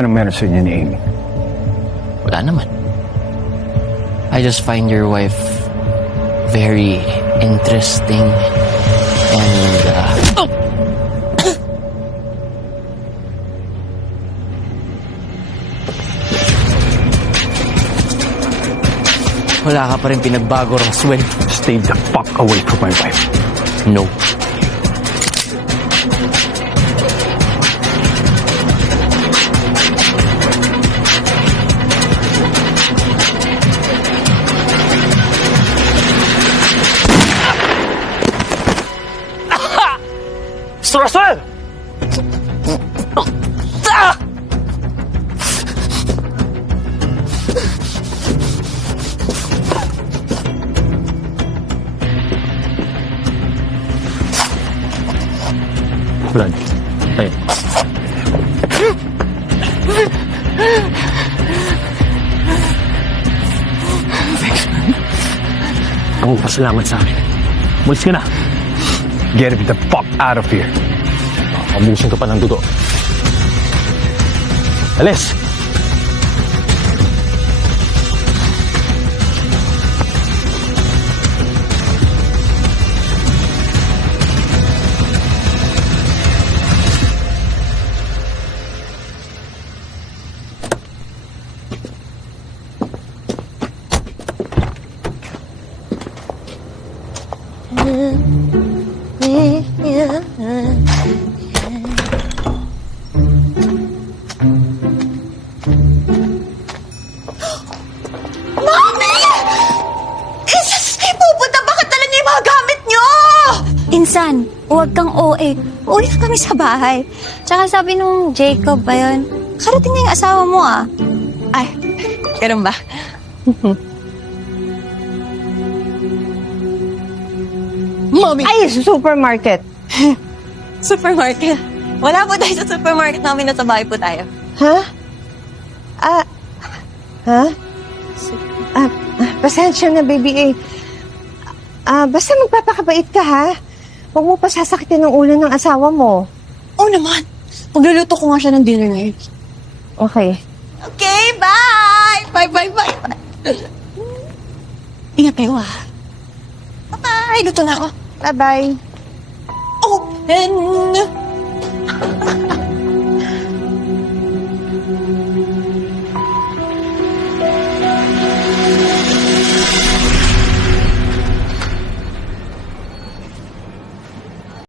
Anong meron sa inyo ni Amy? Wala naman. I just find your wife very interesting and wala ka pa rin pinagbago, Roswell. Stay the fuck away from my wife. No. Mr. Russell! Blood. Ayun. Thanks, man. Ang pasalamat sa akin. Mulis ka na. Get the fuck out of here. Abusin ka pa ng dugo. Alis! Insan, huwag kang OA. Uwi na kami sa bahay. Tsaka sabi nung Jacob ba yun, karating na yung asawa mo ah. Ay, ganun ba? Mommy! Ay, supermarket. Supermarket? Wala po tayo sa supermarket namin, nasa bahay po tayo. Ha? Ha? Pasensya na, baby. Basta magpapakabait ka, ha? Huwag mo pa sasakitin ng ulo ng asawa mo. Oo naman. Magluluto ko nga siya ng dinner ngayon. Okay. Okay, bye! Bye. Ingat kayo ah. Bye-bye! Luto na ako. Bye-bye. Open